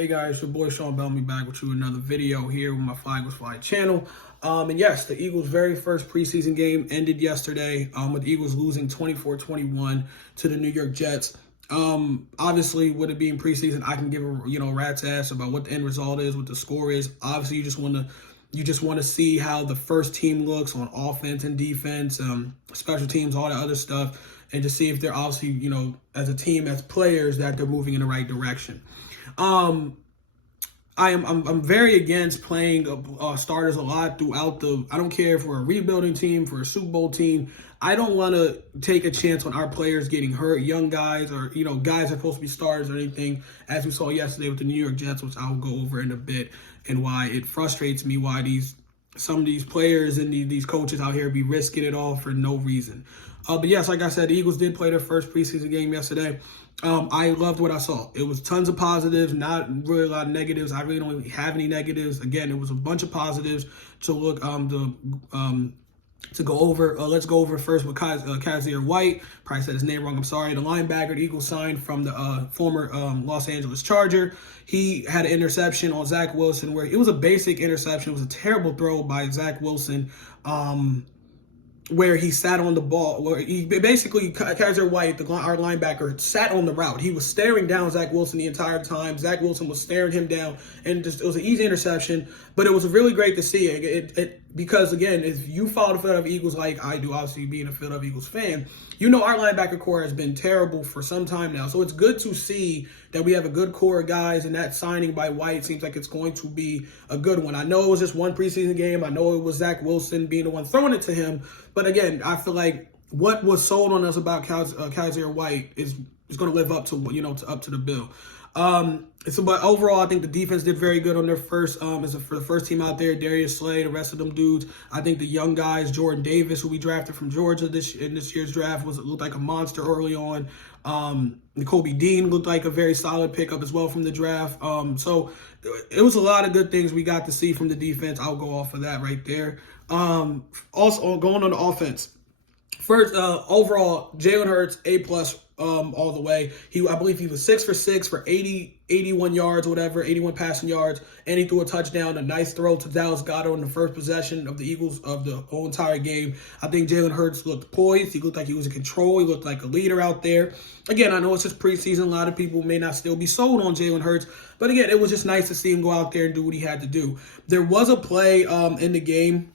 Hey guys, your boy Sean Bellamy back with you another video here with my Flag Was Fly channel. And yes, the Eagles' very first preseason game ended yesterday with the Eagles losing 24-21 to the New York Jets. Obviously, with it being preseason, I can give a rat's ass about what the end result is, what the score is. Obviously, you just want to see how the first team looks on offense and defense, special teams, all that other stuff, and to see if they're obviously, as a team, as players, that they're moving in the right direction. I'm very against playing starters a lot throughout I don't care if we're a rebuilding team, for a Super Bowl team. I don't want to take a chance on our players getting hurt, young guys or, guys that are supposed to be starters or anything, as we saw yesterday with the New York Jets, which I'll go over in a bit, and why it frustrates me why some of these players and these coaches out here be risking it all for no reason. But yes, like I said, the Eagles did play their first preseason game yesterday. I loved what I saw. It was tons of positives, not really a lot of negatives. I really don't really have any negatives. Again, it was a bunch of positives to look to go over. Let's go over first with Kaiser White. Probably said his name wrong. I'm sorry. The linebacker the Eagles signed from the former Los Angeles Charger. He had an interception on Zach Wilson where it was a basic interception. It was a terrible throw by Zach Wilson. Where he sat on the ball, where he basically, Kaiser White, our linebacker, sat on the route. He was staring down Zach Wilson the entire time. Zach Wilson was staring him down, and it was an easy interception, but it was really great to see it because, again, if you follow the Philadelphia Eagles like I do, obviously being a Philadelphia Eagles fan, our linebacker core has been terrible for some time now. So it's good to see that we have a good core of guys, and that signing by White seems like it's going to be a good one. I know it was just one preseason game. I know it was Zach Wilson being the one throwing it to him. But again, I feel like what was sold on us about Kaiser White is going to live up to, up to the bill. But overall, I think the defense did very good on their first, for the first team out there, Darius Slay, the rest of them dudes. I think the young guys, Jordan Davis, who we drafted from Georgia in this year's draft, looked like a monster early on. Kobe Dean looked like a very solid pickup as well from the draft. So it was a lot of good things we got to see from the defense. I'll go off of that right there. Also going on the offense. First, overall, Jalen Hurts, A+, all the way. I believe he was 6 for 6 for 81 yards, whatever, 81 passing yards, and he threw a touchdown, a nice throw to Dallas Goedert in the first possession of the Eagles of the whole entire game. I think Jalen Hurts looked poised. He looked like he was in control. He looked like a leader out there. Again, I know it's just preseason. A lot of people may not still be sold on Jalen Hurts, but again, it was just nice to see him go out there and do what he had to do. There was a play in the game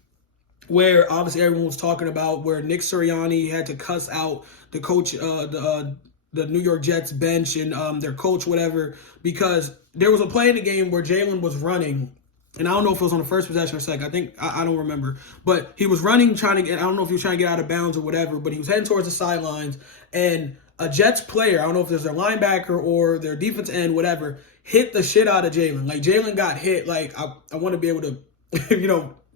where obviously everyone was talking about, where Nick Sirianni had to cuss out the coach, the New York Jets bench and their coach, whatever, because there was a play in the game where Jalen was running, and I don't know if it was on the first possession or second. I don't remember, but he was running, trying to get, I don't know if he was trying to get out of bounds or whatever, but he was heading towards the sidelines, and a Jets player, I don't know if there's their linebacker or their defense end, whatever, hit the shit out of Jalen. Like, Jalen got hit. Like, I want to be able to,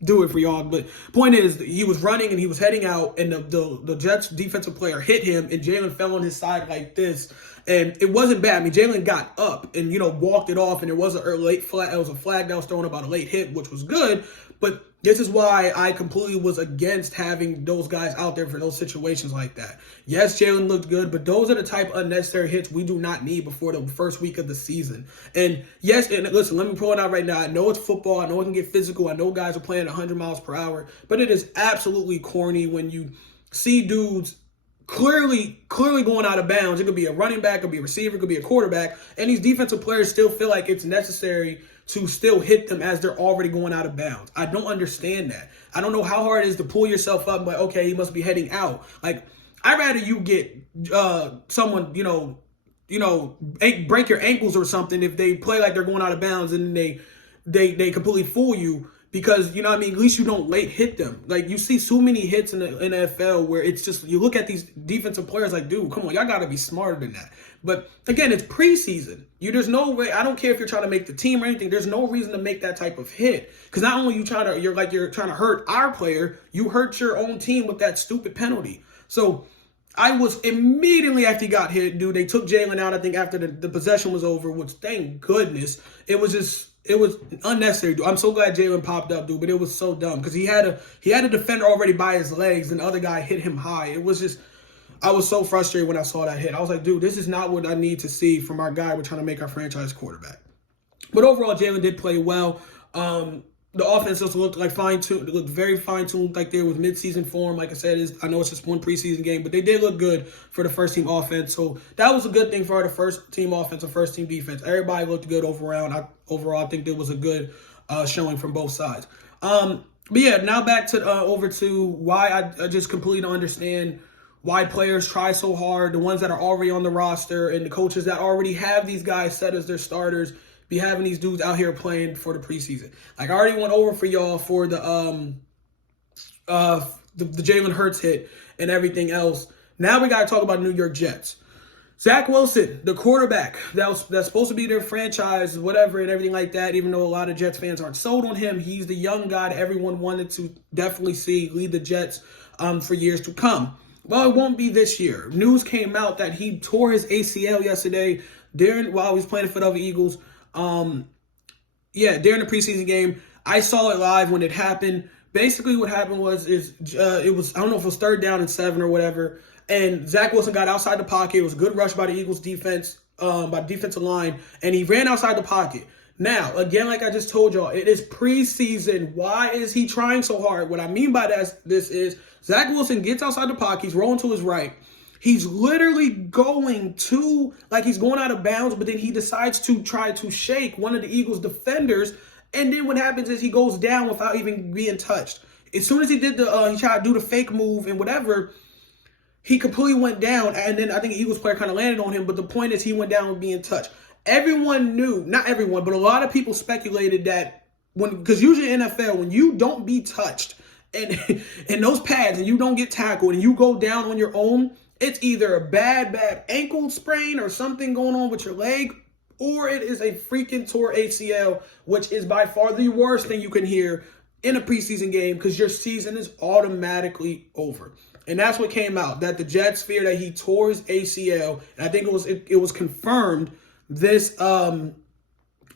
do it for y'all. But point is, he was running and he was heading out, and the Jets defensive player hit him, and Jalen fell on his side like this. And it wasn't bad. I mean, Jalen got up and, walked it off, and there was a late flag. It was a flag that was thrown about a late hit, which was good. But this is why I completely was against having those guys out there for those situations like that. Yes, Jalen looked good, but those are the type of unnecessary hits we do not need before the first week of the season. And yes, and listen, let me pull it out right now. I know it's football. I know it can get physical. I know guys are playing 100 miles per hour, but it is absolutely corny when you see dudes clearly going out of bounds. It could be a running back, it could be a receiver, it could be a quarterback, and these defensive players still feel like it's necessary to still hit them as they're already going out of bounds. I don't understand that. I don't know how hard it is to pull yourself up and be like, okay, he must be heading out. Like, I'd rather you get someone, break your ankles or something if they play like they're going out of bounds, and then they completely fool you. Because, at least you don't late hit them. Like, you see so many hits in the NFL where it's just, you look at these defensive players like, dude, come on, y'all got to be smarter than that. But, again, it's preseason. There's no way, I don't care if you're trying to make the team or anything, there's no reason to make that type of hit. Because not only you're trying to hurt our player, you hurt your own team with that stupid penalty. So, I was immediately after he got hit, dude, they took Jalen out, I think, after the possession was over, which, thank goodness, it was unnecessary, dude. I'm so glad Jalen popped up, dude, but it was so dumb because he had a defender already by his legs, and the other guy hit him high. It was just, I was so frustrated when I saw that hit. I was like, dude, this is not what I need to see from our guy we're trying to make our franchise quarterback. But overall, Jalen did play well. The offense also looked like fine-tuned. It looked very fine-tuned, like they were with midseason form. Like I said, I know it's just one preseason game, but they did look good for the first-team offense. So that was a good thing for the first-team offense and first-team defense. Everybody looked good overall. I think there was a good showing from both sides. But yeah, now back to over to why I just completely don't understand why players try so hard, the ones that are already on the roster and the coaches that already have these guys set as their starters, be having these dudes out here playing for the preseason. Like I already went over for y'all for the Jalen Hurts hit and everything else. Now we got to talk about New York Jets. Zach Wilson, the quarterback that's supposed to be their franchise, whatever, and everything like that, even though a lot of Jets fans aren't sold on him, he's the young guy that everyone wanted to definitely see lead the Jets for years to come. Well, it won't be this year. News came out that he tore his ACL yesterday while he was playing for the Eagles. During the preseason game. I saw it live when it happened. Basically what happened was it was, I don't know if it was 3rd down and 7 or whatever, and Zach Wilson got outside the pocket. It was a good rush by the Eagles defense, by the defensive line, and he ran outside the pocket. Now, again, like I just told y'all, it is preseason. Why is he trying so hard? What I mean by this is Zach Wilson gets outside the pocket, he's rolling to his right. He's literally going he's going out of bounds, but then he decides to try to shake one of the Eagles defenders. And then what happens is he goes down without even being touched. As soon as he did he tried to do the fake move and whatever, he completely went down. And then I think the Eagles player kind of landed on him. But the point is he went down with being touched. Everyone knew, not everyone, but a lot of people speculated that because usually in NFL, when you don't be touched and in those pads and you don't get tackled and you go down on your own, it's either a bad ankle sprain or something going on with your leg, or it is a freaking tore ACL, which is by far the worst thing you can hear in a preseason game because your season is automatically over. And that's what came out, that the Jets fear that he tore his ACL. And I think it was confirmed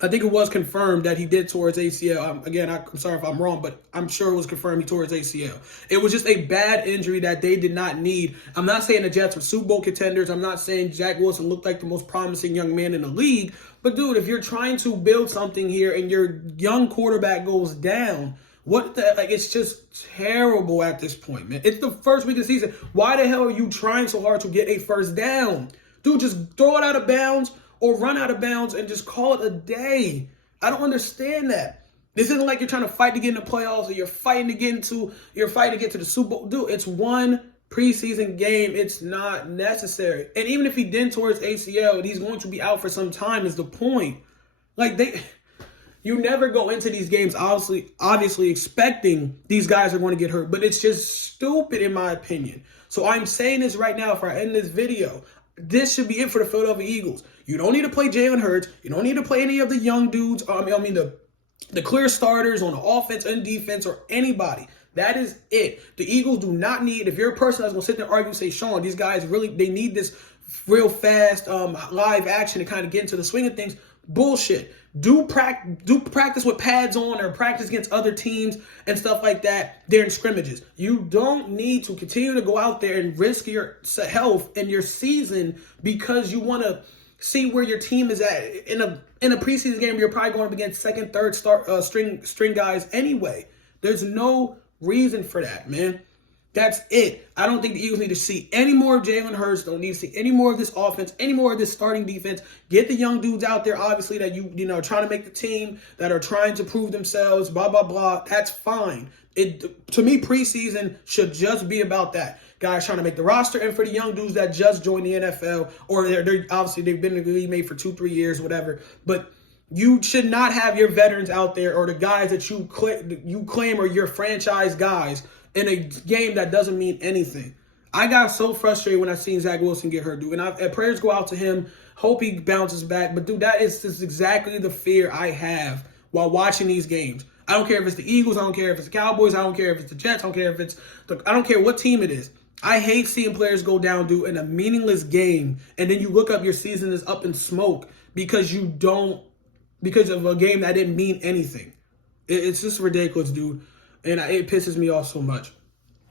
I think it was confirmed that he did tore his ACL. Again, I'm sorry if I'm wrong, but I'm sure it was confirmed he tore his ACL. It was just a bad injury that they did not need. I'm not saying the Jets were Super Bowl contenders. I'm not saying Zach Wilson looked like the most promising young man in the league. But, dude, if you're trying to build something here and your young quarterback goes down, it's just terrible at this point, man. It's the first week of the season. Why the hell are you trying so hard to get a first down? Dude, just throw it out of bounds or run out of bounds and just call it a day. I don't understand that. This isn't like you're trying to fight to get in the playoffs or you're fighting to get to the Super Bowl. Dude, it's one preseason game. It's not necessary. And even if he didn't tore his ACL and he's going to be out for some time is the point. You never go into these games obviously expecting these guys are going to get hurt, but it's just stupid in my opinion. So I'm saying this right now if I end this video. This should be it for the Philadelphia Eagles. You don't need to play Jalen Hurts. You don't need to play any of the young dudes. The clear starters on the offense and defense or anybody. That is it. The Eagles do not need, if you're a person that's going to sit there and argue and say, Sean, these guys they need this real fast live action to kind of get into the swing of things. Bullshit. Do practice with pads on or practice against other teams and stuff like that during scrimmages. You don't need to continue to go out there and risk your health and your season because you want to see where your team is at. In a preseason game, you're probably going up against second, third string guys anyway. There's no reason for that, man. That's it. I don't think the Eagles need to see any more of Jalen Hurts. Don't need to see any more of this offense, any more of this starting defense. Get the young dudes out there, obviously, that you know trying to make the team, that are trying to prove themselves, blah, blah, blah. That's fine. To me, preseason should just be about that. Guys trying to make the roster, and for the young dudes that just joined the NFL, or they're obviously they've been in the league maybe for 2-3 years, whatever. But you should not have your veterans out there or the guys that you claim are your franchise guys in a game that doesn't mean anything. I got so frustrated when I seen Zach Wilson get hurt, dude. And prayers go out to him. Hope he bounces back. But, dude, that is just exactly the fear I have while watching these games. I don't care if it's the Eagles. I don't care if it's the Cowboys. I don't care if it's the Jets. I don't care what team it is. I hate seeing players go down, dude, in a meaningless game. And then you look up, your season is up in smoke because of a game that didn't mean anything. It's just ridiculous, dude. And it pisses me off so much.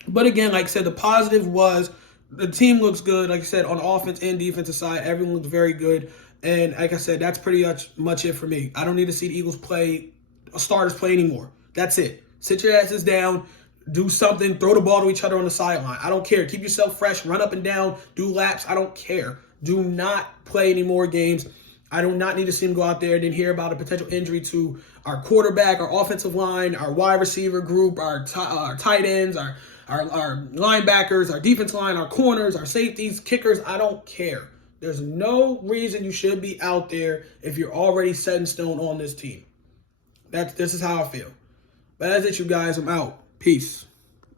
But again, like I said, the positive was the team looks good. Like I said, on the offense and defensive side, everyone looks very good. And like I said, that's pretty much it for me. I don't need to see the Eagles starters play anymore. That's it. Sit your asses down, do something, throw the ball to each other on the sideline. I don't care. Keep yourself fresh, run up and down, do laps. I don't care. Do not play any more games. I do not need to see him go out there and then hear about a potential injury to our quarterback, our offensive line, our wide receiver group, our tight ends, our linebackers, our defense line, our corners, our safeties, kickers. I don't care. There's no reason you should be out there if you're already set in stone on this team. This is how I feel. But that's it, you guys. I'm out. Peace.